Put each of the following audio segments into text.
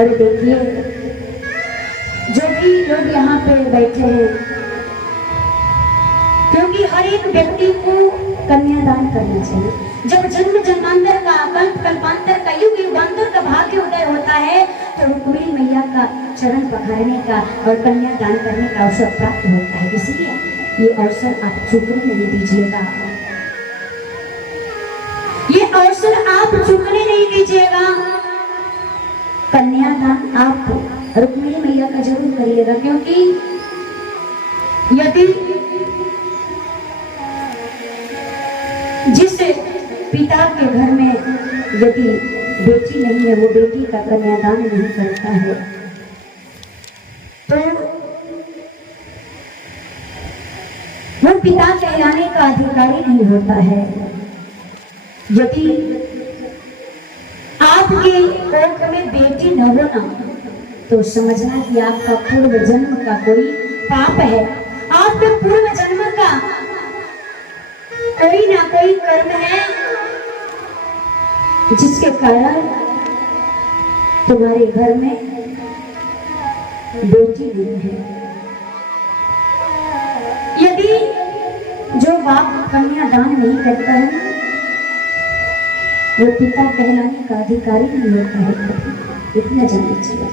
और देखिए जो भी लोग यहाँ पे बैठे हैं, क्योंकि हर एक व्यक्ति को कन्यादान करना चाहिए। जब जन्म जन्मांतर का कल्प कल्पांतर का युग युगांतर का भाग्य उदय होता है तो रुक्मिणी मैया का चरण पखारने का और कन्यादान करने का अवसर प्राप्त होता है। इसलिए ये अवसर आप चूकने नहीं दीजिएगा, ये अवसर आप चूकने नहीं दीजिएगा। कन्यादान आप रुक्मिणी मैया का जरूर करिएगा, क्योंकि यदि जिस पिता के घर में यदि बेटी नहीं है, वो बेटी का कन्यादान नहीं करता है तो वो पिता कहलाने का अधिकारी नहीं होता है। यदि आपके कोख में बेटी न होना तो समझना कि आपका पूर्व जन्म का कोई पाप है, आपके पूर्व जन्म का कोई ना कोई कर्म है जिसके कारण तुम्हारे घर में बेटी नहीं है। यदि जो बाप कन्यादान नहीं करता है वो पिता कहलाने का अधिकारी नहीं होता है, इतना जानना चाहिए।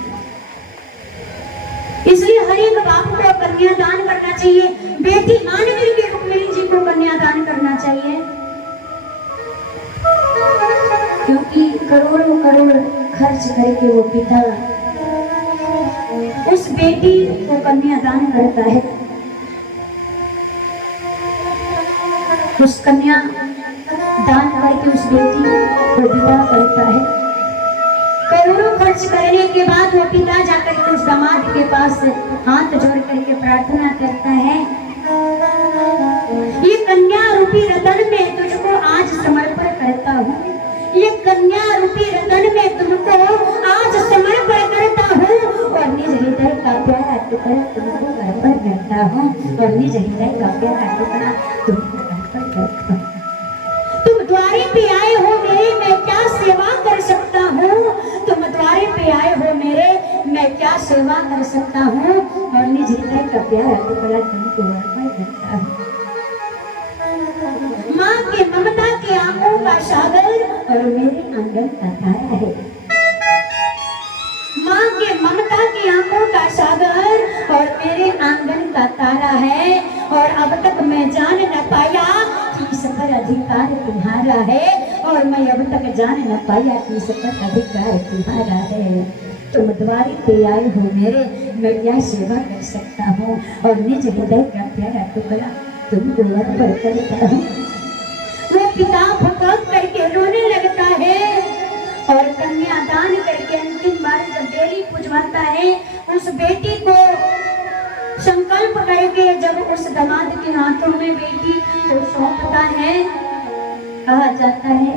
इसलिए हर एक बाप को कन्यादान करना चाहिए, बेटी मान करके रुक्मिणी जी को कन्यादान करना चाहिए, क्योंकि करोड़ों करोड़ खर्च करके वो पिता उस बेटी को कन्यादान करता है, उस कन्या दान करके उस बेटी को विवाह करता है। करोड़ों खर्च करने के बाद वो पिता जाकर के उस दामाद के पास हाथ जोड़ करके प्रार्थना करता है, ये कन्या रूपी रतन में तुझको आज समर्पण करता हूँ, ये कन्या रूपी रतन में तुमको आज समर्पण करता हूँ और निज हृदय का प्यारा टुकड़ा तुमको अर्पण करता हूँ और निज हृदय का प्यारा टुकड़ा तुमको अर्पण करता हूँ। तुम द्वारे पे आए हो मेरे, मैं क्या सेवा कर सकता हूँ, तुम द्वारे पे आए हो मेरे, मैं क्या सेवा कर सकता हूँ और निज हृदय का प्यारा टुकड़ा तुमको अर्पण करता हूँ। माँ के ममता के आंखों का सागर और मेरे आंगन का तारा है, माँ के ममता की आंखों का सागर और मेरे आंगन का तारा है। और अब तक मैं जान न पाया कि इस पर अधिकार तुम्हारा है, और मैं अब तक जान न पाया कि इस पर अधिकार तुम्हारा है। तुम द्वारे पे आए हो मेरे, मैं क्या सेवा कर सकता हूँ और निज हृदय का प्यारा टुकड़ा तुमको अर्पण करता हूँ। वो पिता फुफक करके रोने लगता है और कन्यादान करके अंतिम बार जब बेली पुजवाता है, उस बेटी को संकल्प करके जब उस दामाद के हाथों में बेटी को सौंपता है, कहा जाता है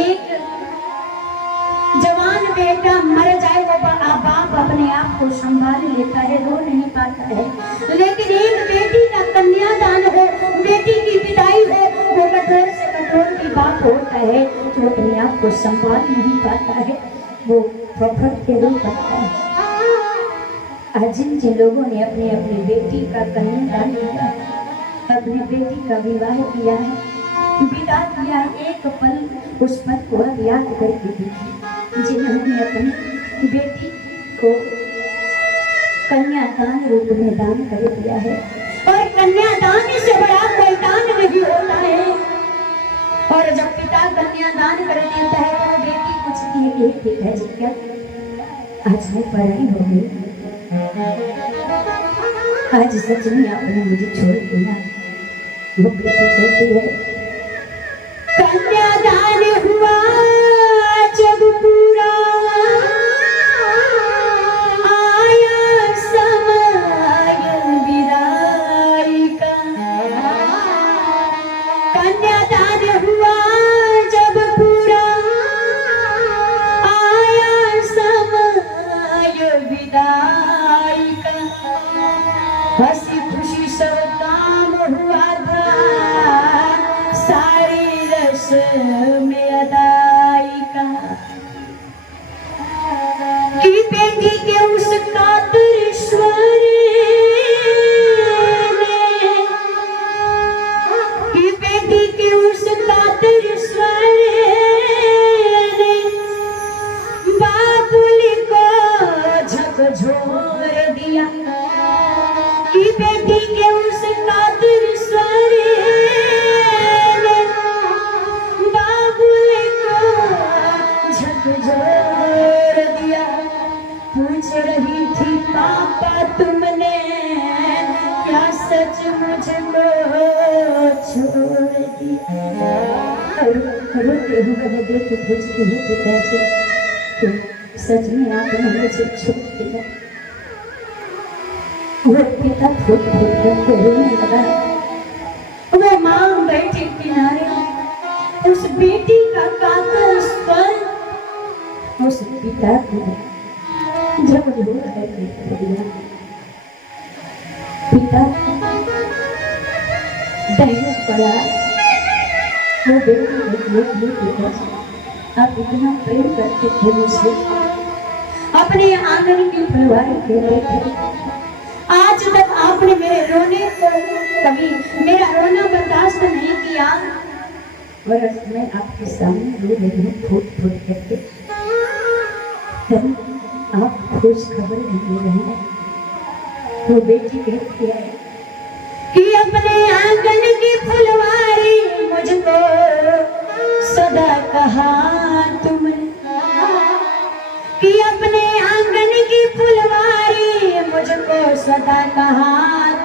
एक जवान बेटा मर जाए वो बाप अपने आप को संभाल लेता है, रो नहीं पाता है, लेकिन एक बेटी का कन्यादान हो, बेटी की विदाई हो, वो कठोर से कठोर भी बाप होता है तो अपने आप को संभाल नहीं पाता है, वो फफट के रो पड़ता है। आज जिन लोगों ने अपने अपनी बेटी का कन्यादान किया, अपनी बेटी का विवाह किया है, विदा किया, एक पल उस पल को अब याद करके देखिए, जिन्होंने अपनी बेटी को कन्यादान रूप में दान कर दिया है। और कन्यादान से बड़ा कोई दान नहीं होता है, और जब पिता कन्यादान कर देता है तो बेटी पूछती है कि ठीक है जी, क्या आज मैं पढ़ाई हो गई, आज सच में आपने मुझे छोड़ दिया। वो बेटी कहती है कन्यादान हुआ जब पूरा आया समय विदाई का, कन्यादान हुआ जब पूरा आया समय विदाई का, हंसी खुशी सब काम हुआ था छोड़ दिया। पूछ रही थी पापा तुमने क्या सच मुझको छोड़ दिया। रोते हुए देख पूछती हूँ पिताजी तो सच में आपने मुझे छोड़ दिया। वो पिता फूट फूट करके रोने लगा। वो माँ बैठी किनारे, उस बेटी का कातर स्वर उस पिता को जब रो करके दिया। पिता दही पड़ा। वो बेटी आप इतना प्रेम करते थे मुझसे, अपने आंगन की फुलवारी खेलते थे। आज तक आपने मेरे रोने को कभी मेरा रोना बर्दाश्त नहीं किया और मैं आपके सामने रो रही हूँ फूट फूट करके। तब आप खुश खबर नहीं ले रहे हैं। वो बेटी कहती है कि अपने आंगन की फुलवारी मुझको सदा कहा तुमने, कि अपने आंगन की फुलवारी मुझको सदा कहा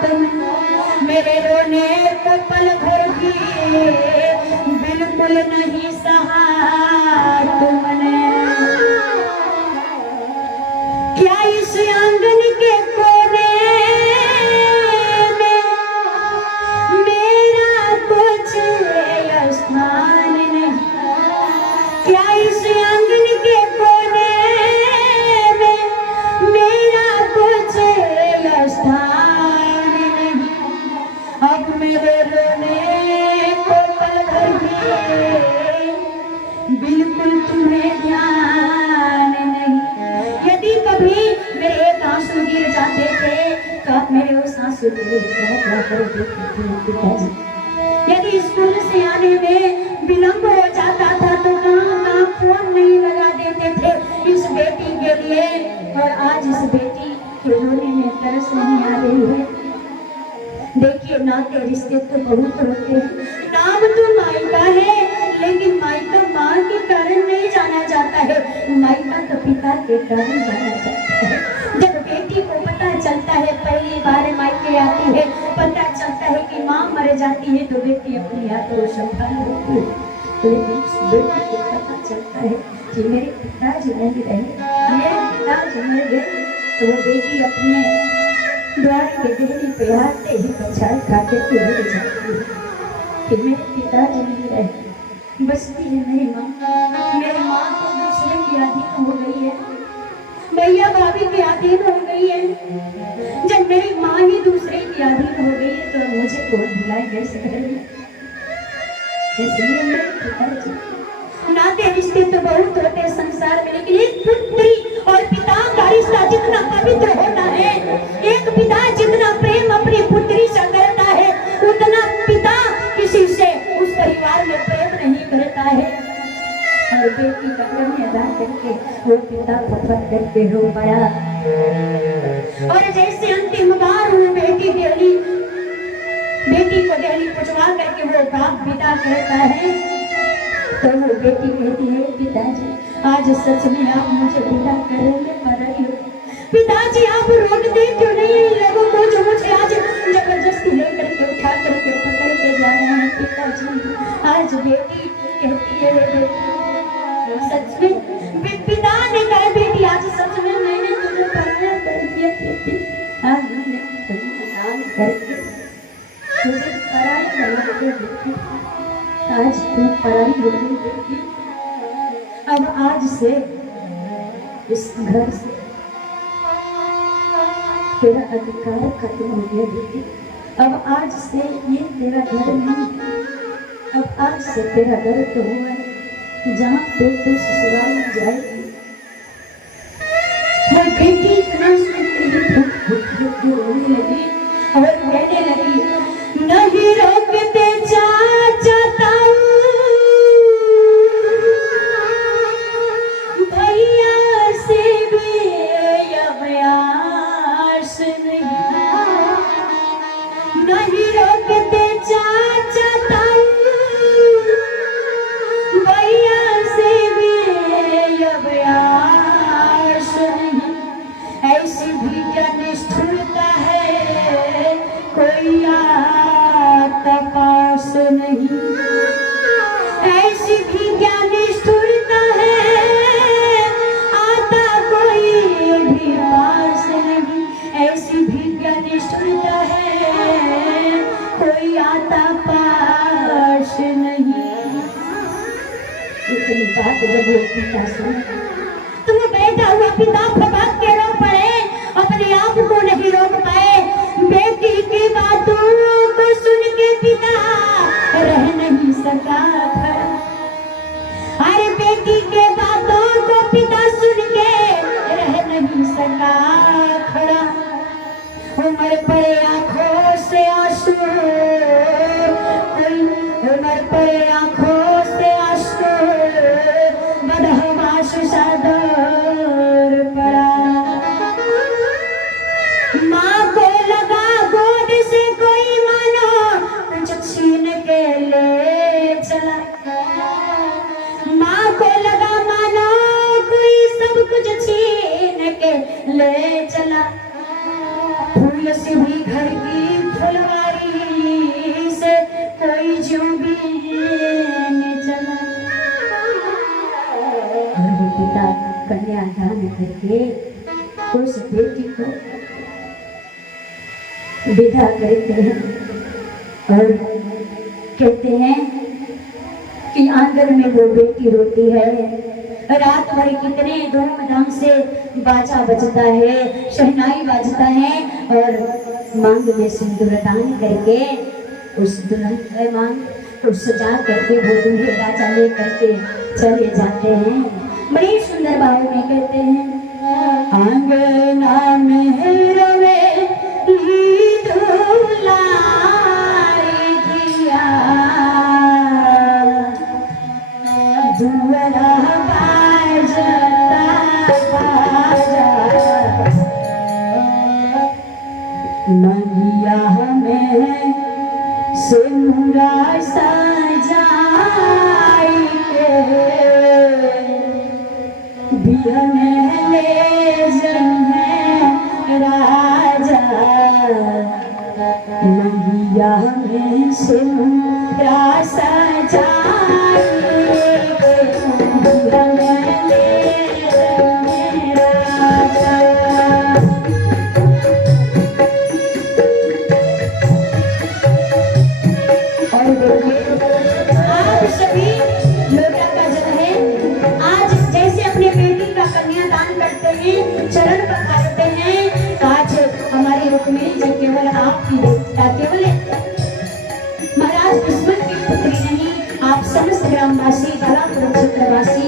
तुमने। मेरे रोने को पल भर भी बिल्कुल नहीं सहा तुमने। क्या इस आंगन के कोने में मेरा कुछ स्थान नहीं? क्या इस आंगन के कोने में मेरा कुछ स्थान नहीं? अब मेरे रोने को पल भर भी बिल्कुल तुम्हें ध्यान नहीं। यदि कभी मेरे एक आंसू गिर जाते थे तो आप मेरे उस आंसू को देखते थे। यदि स्कूल से आने में विलंब हो जाता था तो कहाँ फोन नहीं लगा देते थे इस बेटी के लिए। और आज इस बेटी के रोने में तरस नहीं आ रही है। देखिए नाते रिश्ते तो बहुत होते हैं। नाम तो मायका है लेकिन मायका माँ के कारण नहीं जाना जाता है, मायका तो पिता के कारण जाना जाता है। जब बेटी को पता चलता है पहली बार मायके आती है, पता चलता है कि माँ मर जाती है तो बेटी अपने हाथ को संभाल लेती है। लेकिन उस बेटी को पता चलता है कि मेरे पिताजी नहीं रहे, मेरे पिताजी मर गए, तो वो बेटी अपने द्वार के देहरी पे आते ही पछाड़ खाते हुए ले जाती है कि मेरे पिताजी नहीं रहे। बसती है मेरी माँ, मेरी माँ तो दूसरे की अधीन हो गई है, भैया भाभी के अधीन हो गई है। जब मेरी माँ ही दूसरे की अधीन हो गई है तो मुझे कौन भुलाए कैसे करेगी? इसलिए मेरे पिताजी नाते रिश्ते तो बहुत होते हैं संसार में, लेकिन एक पुत्री और पिता का रिश्ता जितना पवित्र होता है, एक पिता जितना प्रेम अपनी पुत्री से करता है उतना पिता किसी से उस परिवार में प्रेम नहीं करता है। और बेटी का कन्यादान करके वो पिता फटफट करके रो पड़ा। और जैसे अंतिम बार वो बेटी को डेली पुछवा करके वो बाप विदा करता है तो वो बेटी कहती है पिताजी आज सच में आप मुझे विदा करेंगे पर पिताजी आप रोकते क्यों नहीं लोगों को जो मुझे आज जबरदस्ती लेकर के उठा करके पकड़ के जा रहे हैं? पिताजी आज बेटी कहती है बेटी सच में, पिता ने कहा बेटी आज सच में मैंने तुझे पराया कर दिया बेटी, आज मैंने तुझे करके तुझे पराया बना के बेटी, आज तू पराई हो गई बेटी। अब आज से इस घर से तेरा अधिकार खत्म हो गया बेटी। अब आज से ये तेरा घर नहीं है, अब आज से तेरा घर तो हुआ है जहाँ पे तू ससुराल में जाएगी। वो बेटी इतना सुनती रोने लगी और कहने लगी नहीं रोकते चाचा ताऊ भैया से भी अभ्यास नहीं रोकते चाचा ताऊ भैया से भी अभ्यास नहीं, ऐसी भी क्या निष्ठुरता है, आता कोई भी पास नहीं, ऐसी भी क्या निष्ठुरता है, कोई आता पास नहीं। इतनी बात जब वो पिता सुने, तो वो बैठा हुआ पिता फपाक के रो पड़े, अपने आप को नहीं रोक पाए। बेटी की बातों को सुन के पिता रह नहीं सका खड़ा। अरे बेटी के बातों को पिता सुन के रह नहीं सका खड़ा। उमड़ पड़े आंखों से आंसू, उमड़ पड़े आंखों से आंसू, बदहवास सा दौर पड़ा। माँ को लगा गोद से कोई मानो कुछ छीन के ले चला। माँ को लगा मानो कोई सब कुछ छीन के ले चला। फूल से भी घर की फुलवारी से कोई जो भी चला। और वो पिता कन्यादान करके उस बेटी को विदा करते हैं और कहते हैं कि आंगन में वो बेटी रोती है। रात भर कितने धूमधाम से बाजा बजता है, शहनाई बाजता है और मांग में सिंदूरदान करके उस दुल्हन मांग उस सजा करके वो दूल्हे राजा ले करके चले जाते हैं। बड़ी सुंदर भाव में कहते हैं, आंगना में रवे मैया हमें सिंदूरा सजाई के बिहने ले जन्हे राजा। मैया हमें सिंदूरा सजाई के बिहने ले जन्हे राजा। आप सभी लोटा का जल है, आज जैसे अपने बेटी का कन्यादान करते हैं, चरण पखारते हैं, आज हमारी रुक्मिणी जी केवल आपकी बेटा, केवल महाराज दुश्मन की पुत्री नहीं, आप समस्त ग्रामवासी कलापुर क्षेत्रवासी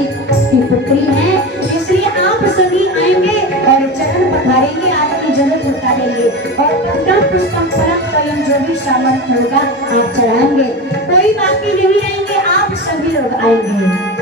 की पुत्री हैं। इसलिए आप सभी आएंगे और चरण पखारेंगे, आपकी जरूरत उतारेंगे और पूर्ण पुष्पम फलम स्वयं जो भी सामर्थ्य होगा आप चढ़ाएंगे। कोई बाकी नहीं रहेंगे, आप सभी लोग आएंगे।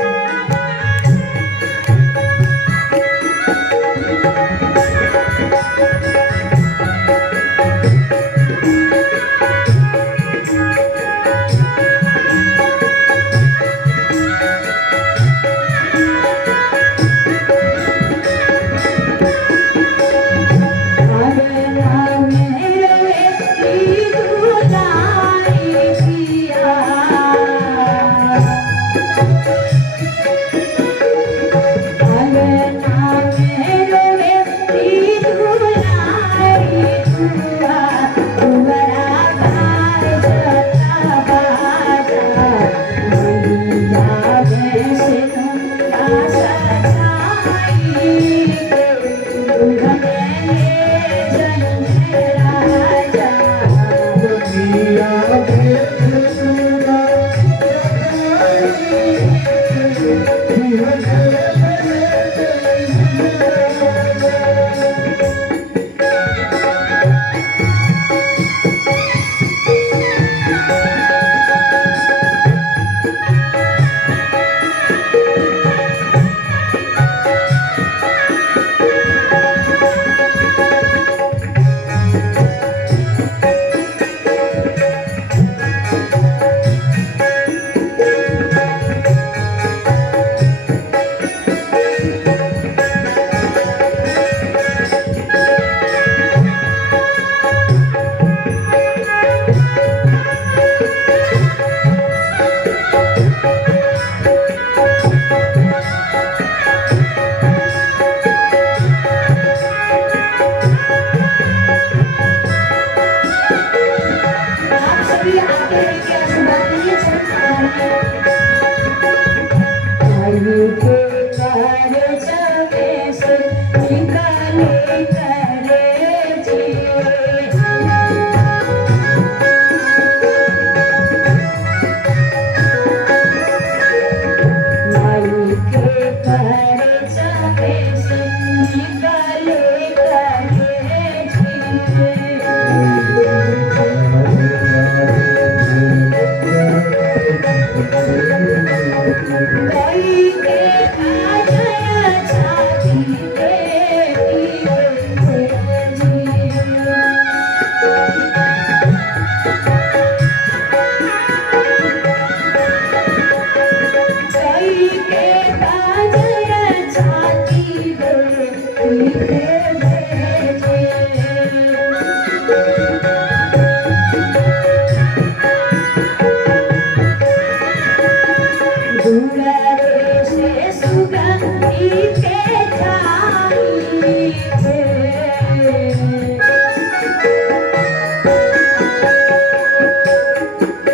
निकाले करे जी। माई के करे जावे से निकाले करे जी। कोई के काजया छाती बेटी जी। कोई के काजया छाती बेटी जी। दूर से सुगंधी पे जाई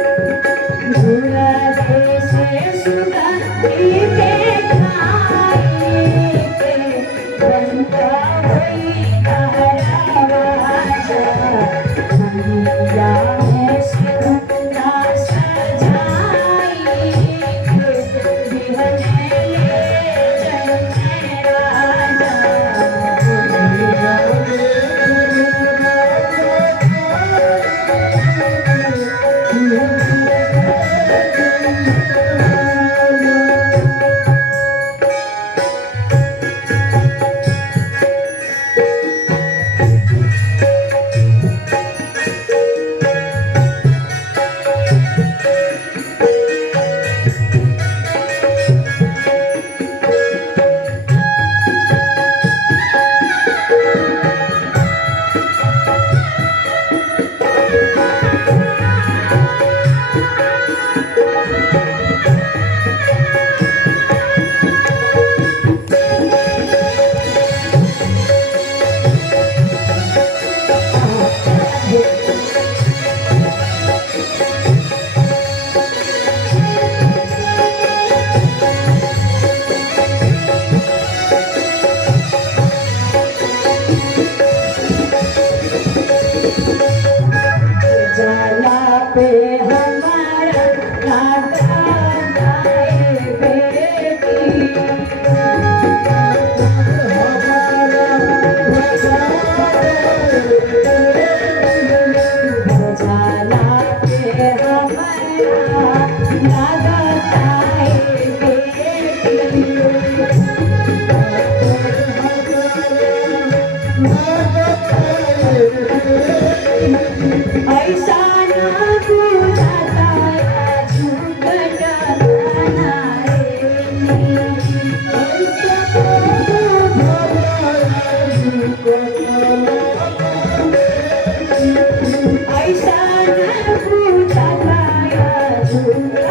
दूर से सुगंधी पे जाई बनता हुई दरवाजा दुनिया में सिंदूरा सजाई बिहने ले जय राजा। जाला पे हमारा लागा जाए बेटी। जाला पे हमारा लागा जाए बेटी। ऐसा ना बुझाता झूठ गाना ऐसा ना बुझाता झूठ गाना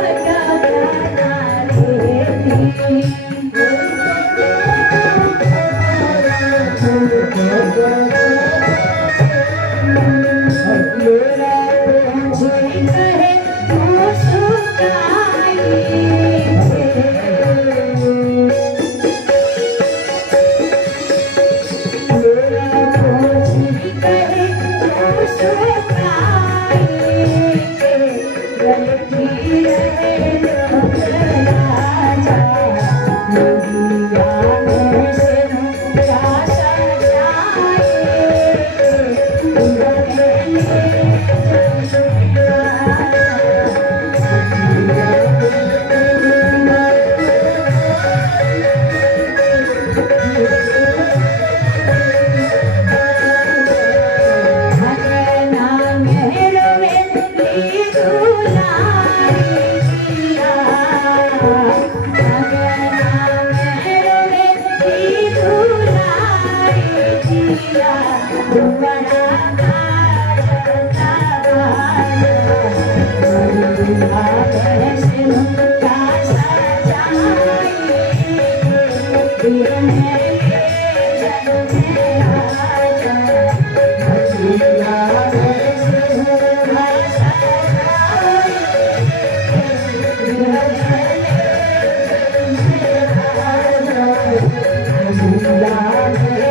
Yeah.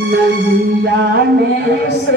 नदिया में से